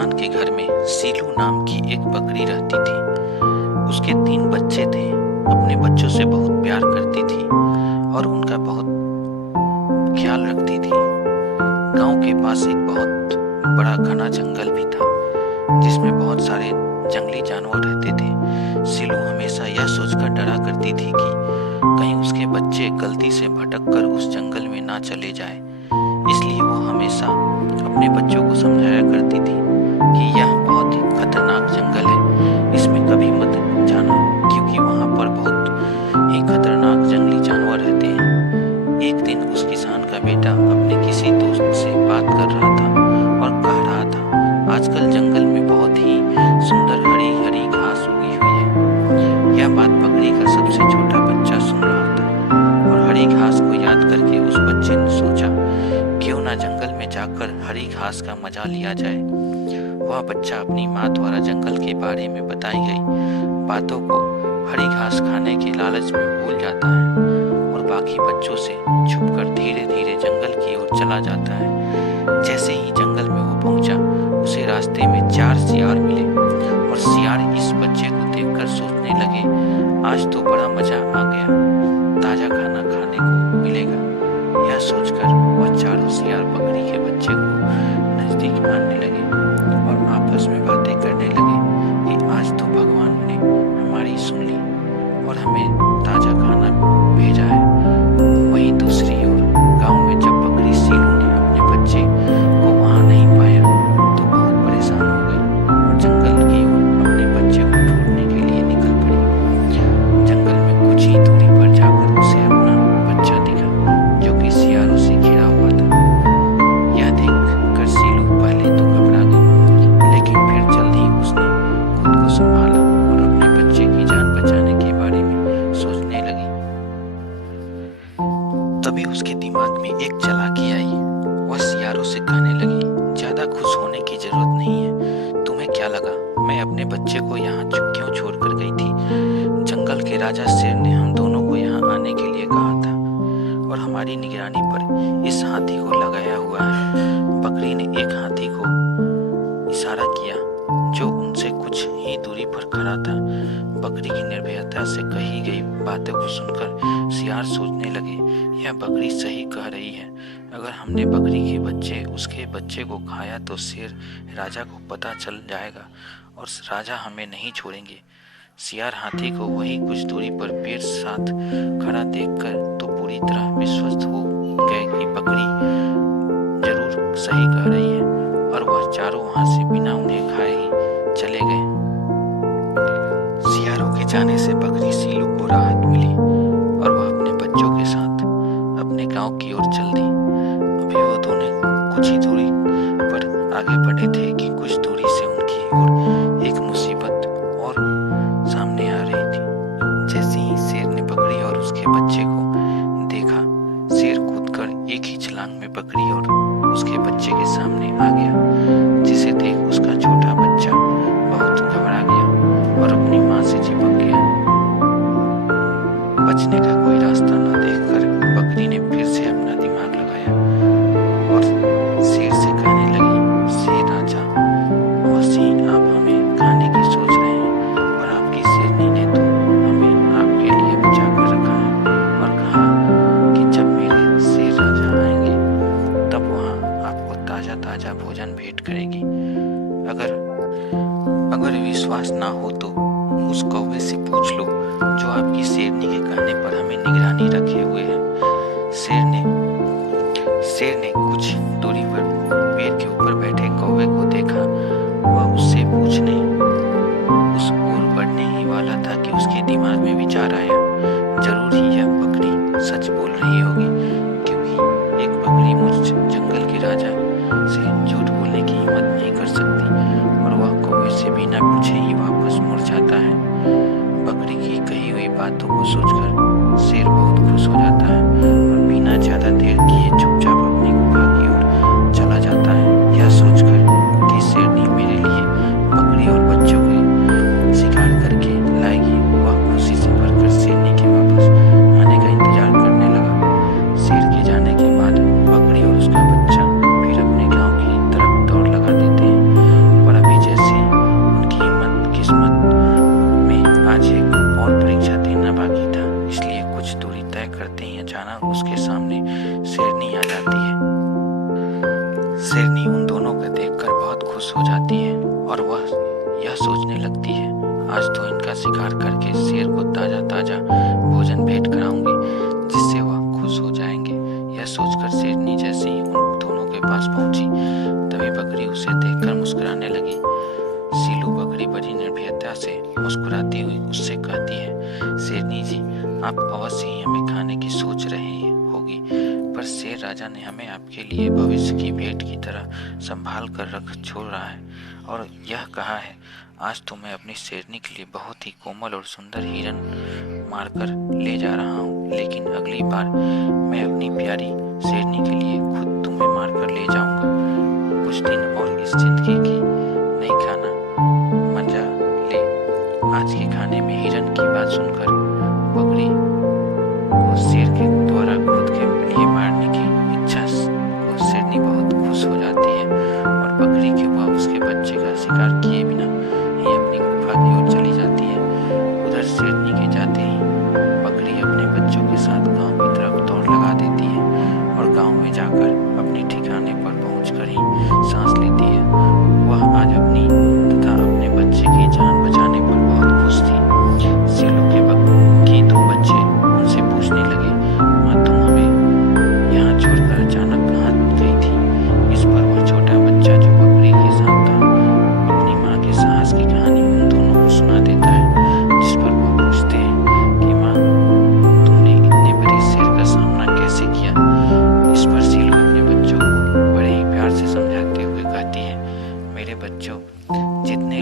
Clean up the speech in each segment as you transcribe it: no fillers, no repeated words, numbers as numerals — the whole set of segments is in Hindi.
किसान के घर में सीलू नाम की एक बकरी रहती थी। उसके 3 बच्चे थे। अपने बच्चों से बहुत प्यार करती थी और उनका बहुत ख्याल रखती थी। गांव के पास एक बहुत बड़ा घना जंगल भी था जिसमें बहुत सारे जंगली जानवर रहते थे। सीलू हमेशा यह सोचकर डरा करती थी कि कहीं उसके बच्चे गलती से भटक कर उस जंगल में ना चले जाए। इसलिए वो हमेशा अपने बच्चों को समझाया करती थी कि यह बहुत ही खतरनाक जंगल है, इसमें कभी मत जाना क्योंकि वहाँ पर बहुत ही खतरनाक जंगली जानवर रहते हैं। एक दिन उस किसान का बेटा अपने किसी दोस्त से बात कर रहा था और कह रहा था, आजकल जंगल में बहुत ही सुंदर हरी हरी घास उगी हुई है। यह बात बकरी का सबसे छोटा बच्चा सुन रहा था और हरी घास को याद करके उस बच्चे ने सोचा, क्यों ना जंगल में जाकर हरी घास का मजा लिया जाए। वह बच्चा अपनी माँ द्वारा जंगल के बारे में बताई गई बातों को हरी घास खाने के लालच में भूल जाता है और बाकी बच्चों से छुपकर धीरे धीरे जंगल की ओर चला जाता है। जैसे ही जंगल में वो पहुंचा, उसे रास्ते में 4 सियार मिले और सियार इस बच्चे को देखकर सोचने लगे, आज तो बड़ा मजा आ गया, ताजा खाना खाने को मिलेगा। यह सोचकर वह चारों सियार बकरी के बच्चे को नजदीक आने लगे और आपस में बातें करने लगे कि आज तो भगवान ने हमारी सुन ली और हमें ताजा खाना भेजा है। वहीं दूसरी ओर गांव में जब बकरी सीलू ने अपने बच्चे को वहां नहीं पाया तो बहुत परेशान हो गई और जंगल की ओर अपने बच्चे को ढूंढने के लिए निकल पड़ी। जंगल में कुछ ही दूरी पर जाकर उसे अपना बच्चा दिखा जो कि सियारों से घिरा हुआ था। यह देखकर सीलू पहले तो घबरा गई, लेकिन फिर जल्द ही उसने खुद को संभाला और अपने बच्चे की जान बचाने के बारे में सोचने लगी। तभी उसके दिमाग में एक चालाकी आई। वह सियारों से कहने लगी, ज्यादा खुश होने की जरूरत नहीं है। तुम्हें क्या लगा मैं अपने बच्चे को यहाँ क्यों छोड़ कर गई थी? जंगल के राजा शेर ने हम दोनों को यहाँ आने के लिए कहा था और हमारी निगरानी पर इस हाथी को लगाया हुआ है। बकरी ने एक हाथी को इशारा किया जो उनसे कुछ ही दूरी पर खड़ा था। बकरी की निर्भयता से कही गई बातों को सुनकर सियार सोचने लगे, यह बकरी सही कह रही है। अगर हमने बकरी के बच्चे उसके बच्चे को खाया तो शेर राजा को पता चल जाएगा और राजा हमें नहीं छोड़ेंगे। सियार हाथी को वही कुछ दूरी पर पेड़ साथ खड़ा देखकर तो पूरी तरह विश्वस्त हो गए कि बकरी जरूर सही कह रही है और वह चारों वहां से बिना उन्हें खाए ही चले गए। सियारों के जाने से बकरी सीलू को राहत मिली और वह अपने बच्चों के साथ अपने गांव की ओर चल दी। अभी वो दोनों कुछ ही दूरी पर आगे बढ़े थे कि कुछ दूरी से उनकी ओर एक मुसीबत और सामने आ रही थी। जैसे ही शेर ने बकरी और उसके बच्चे को देखा, शेर कूदकर एक ही छलांग में बकरी और उसके बच्चे के सामने आ गया, जिसे देख उसका छोटा बच्चा बहुत घबरा गया और अपनी माँ से चिपक गया। बचने का कोई रास्ता न देखकर बकरी ने फिर से अपना दिमाग लगाया और शेर से कहने लगी, शेर राजा, वैसे आप हमें खाने की सोच रहे हैं और आपकी शेरनी ने तो हमें आपके लिए बचा कर रखा है और कहा कि जब मेरे शेर राजा आएंगे तब वहाँ आपको ताजा ताजा भोजन भेंट करेगी। अगर विश्वास ना हो तो उस कौवे से पूछ लो जो आपकी शेरनी के कहने पर हमें निगरानी रखे हुए है। शेर ने कुछ दूरी पर पेड़ के ऊपर बैठे कौवे को देखा। वह उससे पूछने उस ओर बढ़ने ही वाला था कि उसके दिमाग में विचार आया, जरूर ही यह बकरी सच बोल रही होगी क्योंकि एक बकरी मुझ जंगल के राजा से झूठ बोलने की हिम्मत नहीं कर सकती और वह कौवे से बिना पूछे ही वापस मुड़ जाता है। बकरी की कही हुई बातों को सोचकर शेर बहुत खुश हो जाता है और बिना ज्यादा देर किए चुपचाप अपनी गुफा की ओर चला जाता है। यह सोचकर कि शेरनी मेरे लिए बकरी और बच्चों को शिकार करके लाएगी, वह खुशी से भरकर शेरनी के वापस आने का इंतजार करने लगा। शेर के जाने के बाद बकरी और उसका बच्चा फिर अपने गांव की तरफ दौड़ लगा देते हैं। पर आज एक और परीक्षा देना बाकी था, इसलिए कुछ दूरी तय करते ही अचानक उसके सामने शेरनी आ जाती है। शेरनी उन दोनों को देखकर बहुत खुश हो जाती है और वह यह सोचने लगती है, आज तो इनका शिकार करके शेर को ताजा ताजा भोजन भेंट कराऊंगी, जिससे वह खुश हो जाएंगे। यह सोचकर शेरनी जैसे ही उन दोनों के पास पहुंची, तभी बकरी उसे देखकर मुस्कुराने लगी। सीलू बकरी बड़ी निर्भयता से मुस्कुराती हुई उससे कहती है, शेरनी जी, आप अवश्य ही हमें खाने की सोच रही होगी, पर शेर राजा ने हमें आपके लिए भविष्य की भेंट की तरह संभाल कर रख छोड़ रहा है और यह कहा है, आज तो मैं अपनी शेरनी के लिए बहुत ही कोमल और सुंदर हिरन मारकर ले जा रहा हूँ, लेकिन अगली बार मैं अपनी प्यारी शेरनी के लिए खुद तुम्हें मारकर ले जाऊंगा। कुछ दिन और इस जिंदगी की नहीं खाना मजा ले। आज के खाने में हिरन की बात सुनकर बकरी को शेर के द्वारा खुद के लिए मारने की इच्छा को शेरनी बहुत खुश हो जाती है और बकरी के वह उसके बच्चे का शिकार किए बिना ही अपनी गुफा की ओर चली जाती है। उधर शेरनी के जाते ही बकरी अपने बच्चों के साथ गांव की तरफ दौड़ लगा देती है और गांव में जाकर अपने ठिकाने पर पहुंचकर ही सांस लेती है। वह आज अपनी तथा अपने बच्चे की जान बचाने पर बहुत खुश थी। सीलू के दो बच्चे उनसे पूछने लगे, माँ, तुम हमें यहाँ छोड़कर अचानक कहाँ गई थी? इस पर वह छोटा बच्चा जो बकरी के साथ था अपनी माँ के साहस की कहानी उन दोनों को सुना देता है, जिस पर वह पूछते हैं कि माँ, तुमने इतने बड़े शेर का सामना कैसे किया? इस पर सीलू अपने बच्चों को बड़े ही प्यार से समझाते हुए कहती है, मेरे बच्चों, जीतने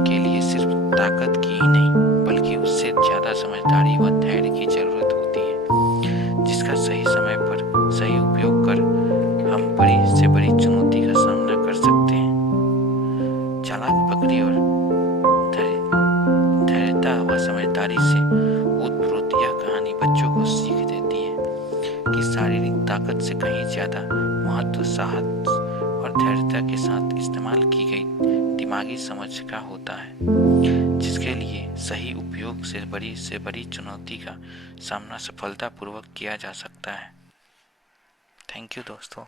के लिए सिर्फ ताकत की ही नहीं बल्कि उससे ज्यादा समझदारी व धैर्य की जरूरत होती है, जिसका सही समय पर सही उपयोग कर हम बड़ी से बड़ी चुनौती का सामना कर सकते हैं। चालाक बकरी और धैर्यता व समझदारी से ओतप्रोत यह कहानी बच्चों को सीख देती है कि शारीरिक ताकत से कहीं ज्यादा महत्व साहस और धैर्यता के साथ इस्तेमाल की गई दिमागी समझ का होता है, जिसके लिए सही उपयोग से बड़ी चुनौती का सामना सफलतापूर्वक किया जा सकता है। थैंक यू दोस्तों।